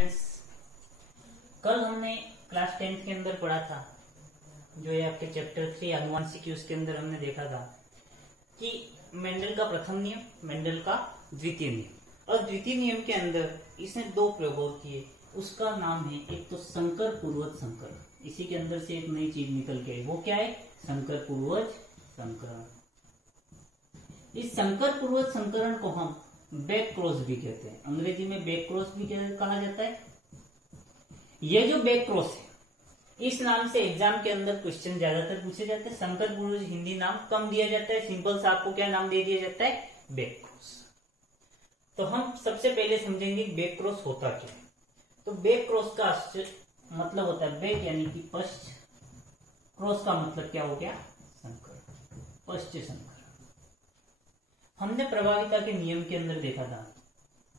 Friends, कल हमने class 10th के अंदर पढ़ा था, जो ये आपके चैप्टर 3 आनुवंशिकी के अंदर हमने देखा था कि मेंडल का प्रथम नियम, मेंडल का द्वितीय नियम। और द्वितीय नियम के अंदर इसने दो प्रयोग किए, उसका नाम है एक तो संकर पूर्वज संकरण। इसी के अंदर से एक नई चीज निकल के आई, वो क्या है? संकर पूर्वज संकरण। इस संकर पूर्वज संकरण को हम बैक क्रॉस भी कहते हैं, अंग्रेजी में बैक क्रॉस भी कहा जाता है। ये जो बैक क्रॉस है, इस नाम से एग्जाम के अंदर क्वेश्चन ज्यादातर पूछे जाते हैं। संकर पूर्वज हिंदी नाम कम दिया जाता है, सिंपल सा आपको क्या नाम दे दिया जाता है? Back cross. तो हम सबसे पहले समझेंगे बैक क्रॉस होता क्या है। तो बैक क्रॉस का मतलब होता है बैक यानी कि पश्च, क्रॉस का मतलब क्या हो गया? संकर, पश्च संकर। हमने प्रभाविता के नियम के अंदर देखा था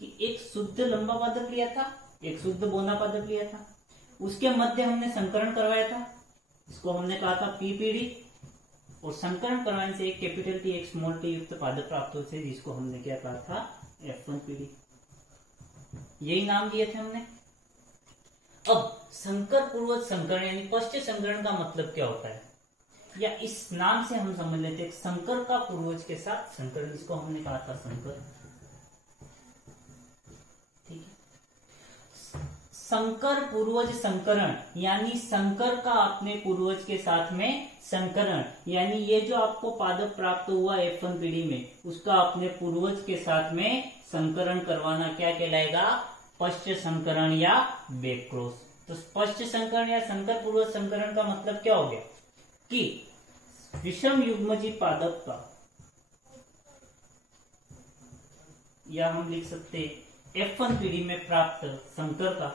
कि एक शुद्ध लंबा पादप लिया था, एक शुद्ध बोना पादप लिया था, उसके मध्य हमने संकरण करवाया था, इसको हमने कहा था पीपीडी। और संकरण करवाने से एक कैपिटल टी एक स्मॉल टी युक्त पादप प्राप्त होते हैं, जिसको हमने क्या कहा था? F1PD। यही नाम दिए थे हमने। अब संकर पूर्वज संकरण यानी पश्च संकरण का मतलब क्या होता है, या इस नाम से हम समझ लेते हैं संकर का पूर्वज के साथ संकरण, इसको हमने कहा था संकर। ठीक है, संकर पूर्वज संकरण यानी संकर का अपने पूर्वज के साथ में संकरण, यानी ये जो आपको पादप प्राप्त हुआ F1PD में, उसका अपने पूर्वज के साथ में संकरण करवाना क्या कहलाएगा? पश्च संकरण या बैक क्रॉस। तो पश्च संकरण या संकर पूर्वज संकरण का मतलब क्या हो गया कि विषम युग्मजी पादप का, या हम लिख सकते F1PD में प्राप्त संकर का,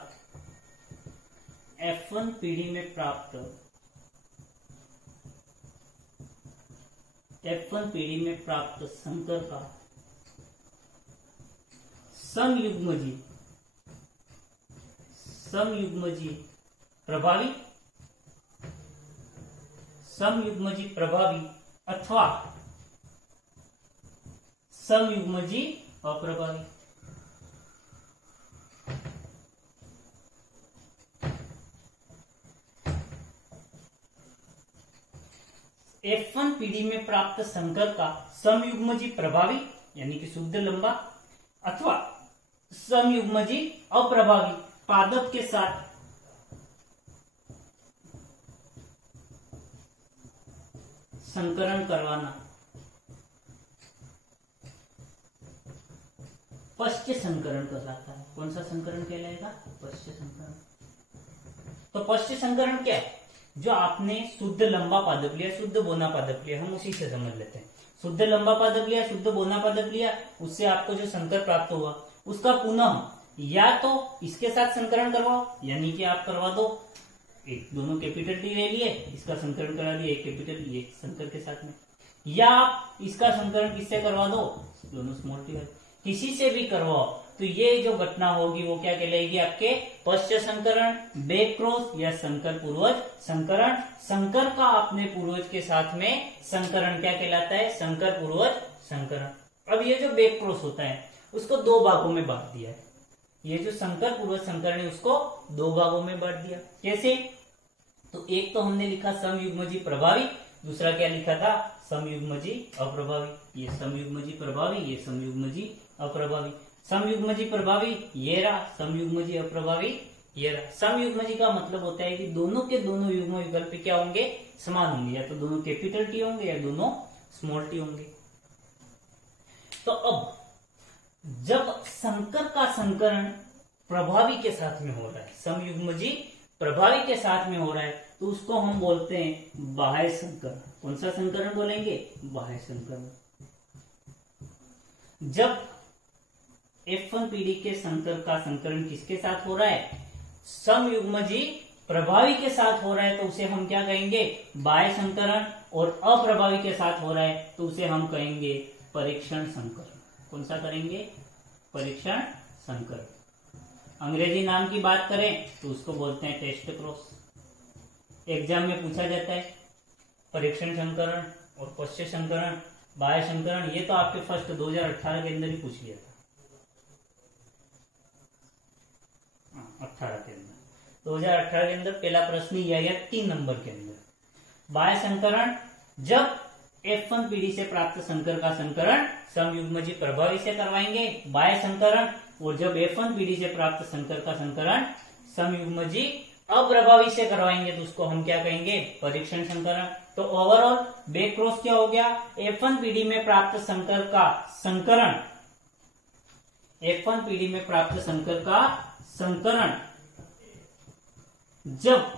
F1PD में प्राप्त F1PD में प्राप्त संकर का समयुग्मजी प्रभावी, समयुग्मजी प्रभावी अथवा समयुग्मजी अप्रभावी। F1PD में प्राप्त संकर का समयुग्मजी प्रभावी यानी कि शुद्ध लंबा, अथवा समयुग्मजी अप्रभावी पादप के साथ संकरण करवाना पश्च संकरण कहलाता है। कौन सा संकरण कहलाएगा? पश्च संकरण। तो पश्च संकरण क्या है? जो आपने शुद्ध लंबा पादप लिया, शुद्ध बोना पादप लिया, हम उसी से समझ लेते हैं। शुद्ध लंबा पादप लिया, शुद्ध बोना पादप लिया, उससे आपको जो संकर प्राप्त हुआ, उसका पुनः या तो इसके साथ संकरण करवाओ, यानी कि आप करवा दो, एक दोनों कैपिटल टी ले लिए, इसका संकरण करा दिया एक कैपिटल ये संकर के साथ में, या आप इसका संकरण किससे करवा दो? दोनों स्मॉल टी, किसी से भी करवाओ, तो ये जो घटना होगी वो क्या कहलाएगी? आपके पश्च संकरण, बैक क्रॉस या संकर पूर्वज संकरण। संकर का अपने पूर्वज के साथ में संकरण क्या कहलाता है? संकर पूर्वज संकरण। अब ये जो बैक क्रॉस होता है उसको दो भागों में बांट दिया है। ये जो संकर पूर्वज संकरण है उसको दो भागों में बांट दिया। कैसे? तो एक तो हमने लिखा समयुग्मजी प्रभावी, दूसरा क्या लिखा था? समयुग्मजी अप्रभावी। ये समयुग्मजी प्रभावी, ये समयुग्मजी अप्रभावी। समयुग्मजी प्रभावी ये रहा, समयुग्मजी अप्रभावी ये रहा। समयुग्मजी का मतलब होता है कि दोनों के दोनों युग्म विकल्प क्या होंगे? समान होंगे, या तो दोनों कैपिटल टी होंगे या दोनों स्मॉल टी होंगे। तो अब जब संकर का संकरण प्रभावी के साथ में हो रहा है, समयुग्मजी प्रभावी के साथ में हो रहा है, तो उसको हम बोलते हैं बाह्य संकरण। कौन सा संकरण बोलेंगे? बाह्य संकरण। जब F1PD के संकर का संकरण किसके साथ हो रहा है? समयुग्मजी प्रभावी के साथ हो रहा है, तो उसे हम क्या कहेंगे? बाह्य संकरण। और अप्रभावी के साथ हो रहा है तो उसे हम कहेंगे परीक्षण संकरण। कौन सा करेंगे? परीक्षण संकरण। अंग्रेजी नाम की बात करें तो उसको बोलते हैं टेस्ट क्रॉस। एग्जाम में पूछा जाता है परीक्षण संकरण और पश्च संकरण, बाह्य संकरण, ये तो आपके फर्स्ट 2018 के अंदर ही पूछ लिया था। 2018 के अंदर 2018 के अंदर पहला प्रश्न ये आया 3 नंबर के अंदर। बाह्य संकरण, जब F1 पीढ़ी से प्राप्त संकर का संकरण समयुग्मजी प्रभावी से करवाएंगे बाह्य संकरण, और जब F1 पीढ़ी से प्राप्त संकर का संकरण समयुग्मजी अप्रभावी से करवाएंगे तो उसको हम क्या कहेंगे, परीक्षण संकरण। तो ओवरऑल बैक क्रॉस क्या हो गया, F1 पीढ़ी में प्राप्त संकर का संकरण, F1 पीढ़ी में प्राप्त संकर का संकरण जब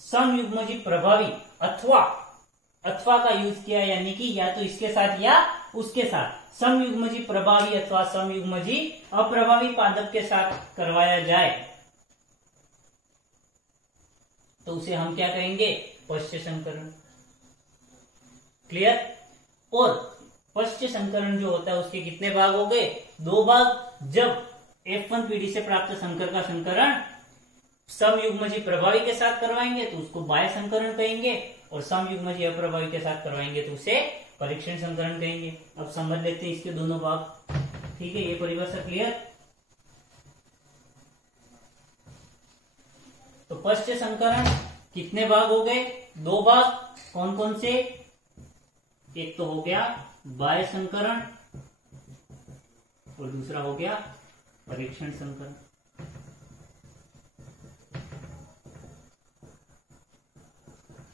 समयुग्मजी प्रभावी अथवा का यूज किया, यानी कि या तो इसके साथ या उसके साथ समयुग्मजी प्रभावी अथवा समयुग्मजी अप्रभावी पादप के साथ करवाया जाए तो उसे हम क्या कहेंगे, पश्च संकरण। क्लियर। और पश्च संकरण जो होता है उसके कितने भाग हो गए, 2 भाग। जब F1 पीढ़ी से प्राप्त संकर का संकरण समयुग्मजी प्रभावी के साथ करवाएंगे तो उसको बाह्य संकरण कहेंगे, और समयुग्मजी अप्रभावी के साथ करवाएंगे तो उसे परीक्षण संकरण कहेंगे। अब समझ लेते हैं इसके दोनों भाग। ठीक है, ये परिभाषा क्लियर। तो पश्च संकरण कितने भाग हो गए, 2 भाग। कौन कौन से, एक तो हो गया बाह्य संकरण और दूसरा हो गया परीक्षण संकरण।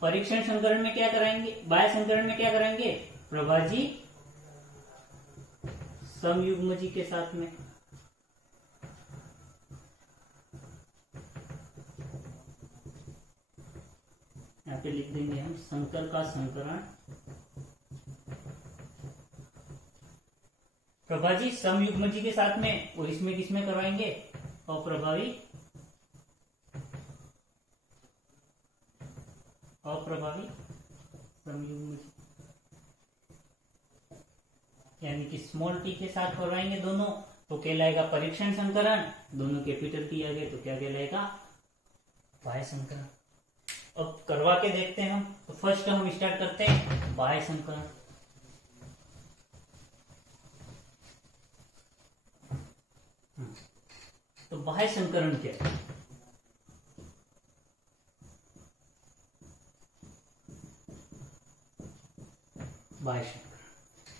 परीक्षण संकरण में क्या कराएंगे, बाह्य संकरण में क्या कराएंगे, प्रभाजी समयुग्मजी के साथ में। यहाँ पे लिख देंगे हम संकर का संकरण प्रभाजी समयुग्मजी के साथ में, और इसमें किसमें करवाएंगे, अप्रभावी समयुग्मजी, यानी कि स्मॉल टी के साथ करवाएंगे दोनों तो कहलाएगा परीक्षण संकरण, दोनों कैपिटल टी आ गए तो क्या कहलाएगा, बाह्य संकरण। अब करवा के देखते हैं हम। तो फर्स्ट हम स्टार्ट करते हैं बाह्य संकरण। तो बाह्य संकरण क्या है, बाह्य संकरण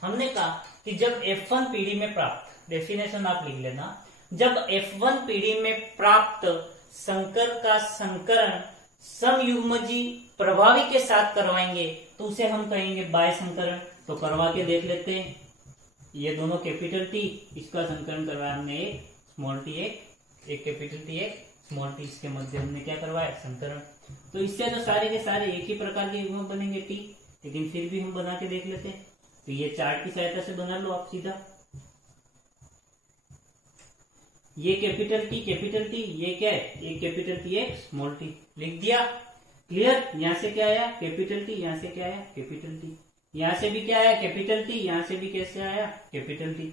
हमने कहा कि जब F1 पीढ़ी में प्राप्त, डेफिनेशन आप लिख लेना, जब F1 पीढ़ी में प्राप्त संकर का संकरण समयुग्मजी प्रभावी के साथ करवाएंगे तो उसे हम कहेंगे बाह्य संकरण। तो करवा के देख लेते हैं। ये दोनों कैपिटल टी, इसका संकरण करवाया हमने एक स्मॉल टी, एक कैपिटल टी, एक स्मॉल टी, इसके मध्य हमने क्या करवाया, संकरण। तो इससे तो सारे के सारे एक ही प्रकार के युग्म बनेंगे टी, लेकिन फिर भी हम बना के देख लेते हैं। तो ये चार्ट की सहायता से बना लो आप सीधा। ये कैपिटल टी, ये क्या है, एक कैपिटल टी, एक स्मॉल टी, लिख दिया। क्लियर। यहां से क्या आया, कैपिटल टी, यहां से क्या आया, कैपिटल टी, यहां से भी क्या आया, कैपिटल टी, यहां से भी कैसे आया, कैपिटल टी,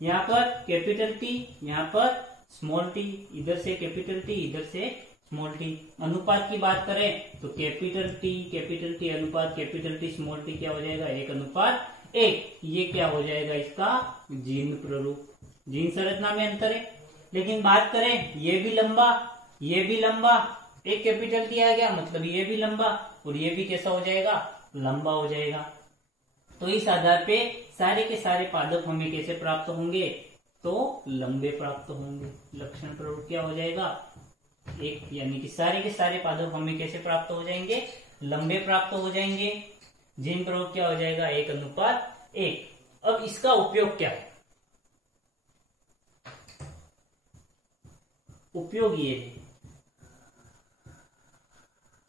यहां पर कैपिटल टी, यहां पर स्मॉल टी, इधर से कैपिटल टी, इधर से स्मॉल टी। अनुपात की बात करें तो कैपिटल टी अनुपात कैपिटल टी स्मॉल टी क्या हो जाएगा, 1:1। ये क्या हो जाएगा, इसका जीन प्ररूप। जीन संरचना में अंतर है, लेकिन बात करें ये भी लंबा, ये भी लंबा, एक कैपिटल टी आ गया मतलब ये भी लंबा और ये भी कैसा हो जाएगा, लंबा हो जाएगा। तो इस आधार पे सारे के सारे पादप हमें कैसे प्राप्त होंगे, तो लंबे प्राप्त होंगे। लक्षण प्ररूप क्या हो जाएगा, एक, यानी कि सारे के सारे पादप हमें कैसे प्राप्त हो जाएंगे, लंबे प्राप्त हो जाएंगे। जीन प्ररूप क्या हो जाएगा, 1:1। अब इसका उपयोग क्या है, उपयोग ये है,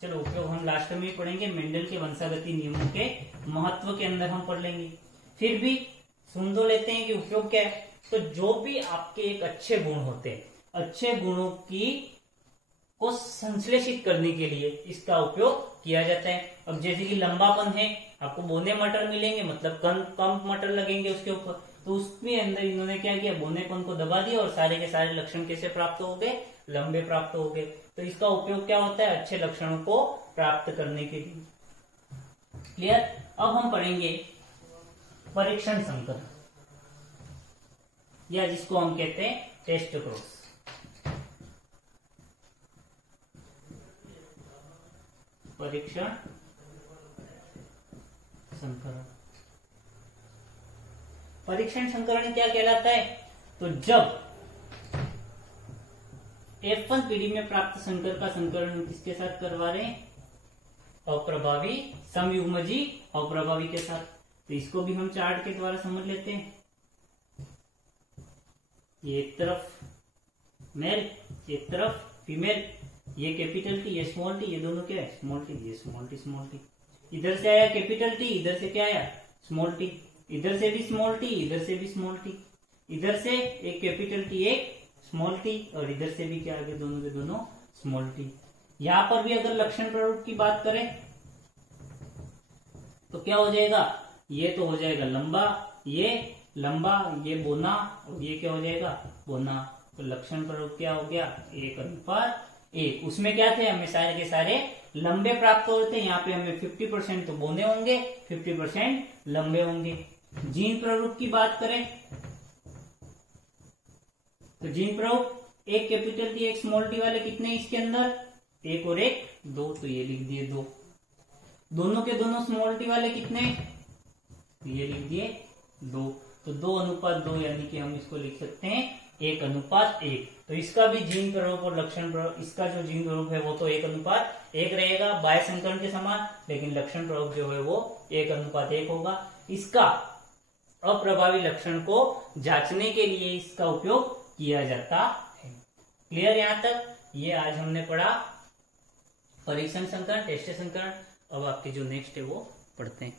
चलो उपयोग हम लास्ट में ही पढ़ेंगे, मेंडल के वंशागति नियमों के महत्व के अंदर हम पढ़ लेंगे। फिर भी सुन तो लेते हैं कि उपयोग क्या है। तो जो भी आपके एक अच्छे गुण होते हैं, अच्छे गुणों को संश्लेषित करने के लिए इसका उपयोग किया जाता है। अब जैसे कि लंबापन है, आपको बोने मटर मिलेंगे मतलब कम मटर लगेंगे उसके ऊपर, तो उसके अंदर इन्होंने क्या किया, बोनेपन को दबा दिया और सारे के सारे लक्षण कैसे प्राप्त हो गए, लंबे प्राप्त हो गए। तो इसका उपयोग क्या होता है, अच्छे लक्षणों को प्राप्त करने के लिए। क्लियर। अब हम पढ़ेंगे परीक्षण संकरण, या जिसको हम कहते हैं टेस्ट क्रॉस। परीक्षण संकरण। परीक्षण संकरण क्या कहलाता है? तो जब F1 पीढ़ी में प्राप्त संकर का संकरण हम किसके साथ करवा रहे हैं? अप्रभावी समयुग्मजी अप्रभावी के साथ। तो इसको भी हम चार्ट के द्वारा समझ लेते हैं। ये एक तरफ मेल, एक तरफ फीमेल, ये कैपिटल टी, ये स्मॉल टी, ये दोनों क्या है? स्मॉल टी, ये स्मॉल टी स्मॉल टी। इधर से आया कैपिटल टी, इधर से क्या आया? Small T. इधर से भी स्मॉल टी, इधर से भी स्मॉल टी। इधर से एक कैपिटल टी, एक स्मॉल टी, और इधर से भी क्या आ गया? दोनों के दोनों स्मॉल टी। यहां पर भी अगर लक्षण प्रारूप की बात करें तो क्या हो जाएगा? ये तो हो जाएगा लंबा, ये लंबा, ये बोना, और ये क्या हो जाएगा? बोना। तो लक्षण प्रारूप क्या हो गया? 1:1। उसमें क्या थे? हमें सारे के सारे लंबे प्राप्त हो रहे थे। यहाँ पे हमें 50% तो बोने होंगे, 50% लंबे होंगे। जीन प्रारूप की बात करें तो जीन प्रारूप एक कैपिटल टी, एक स्मॉल टी वाले कितने इसके अंदर? एक और एक, दो। तो ये लिख दिए 2। दोनों के दोनों स्मॉल टी वाले कितने? ये लिख दिए 2। तो 2:2, यानी कि हम इसको लिख सकते हैं 1:1। तो इसका भी जीन प्रारूप और लक्षण प्रारूप, इसका जो जीन प्रारूप है वो तो 1:1 रहेगा बाह्य संकरण के समान, लेकिन लक्षण प्रारूप जो है वो 1:1 होगा। इसका अप्रभावी लक्षण को जांचने के लिए इसका उपयोग किया जाता है। क्लियर यहां तक? ये आज हमने पढ़ा परीक्षण संकरण, टेस्ट संकरण। अब आपके जो नेक्स्ट है वो पढ़ते हैं।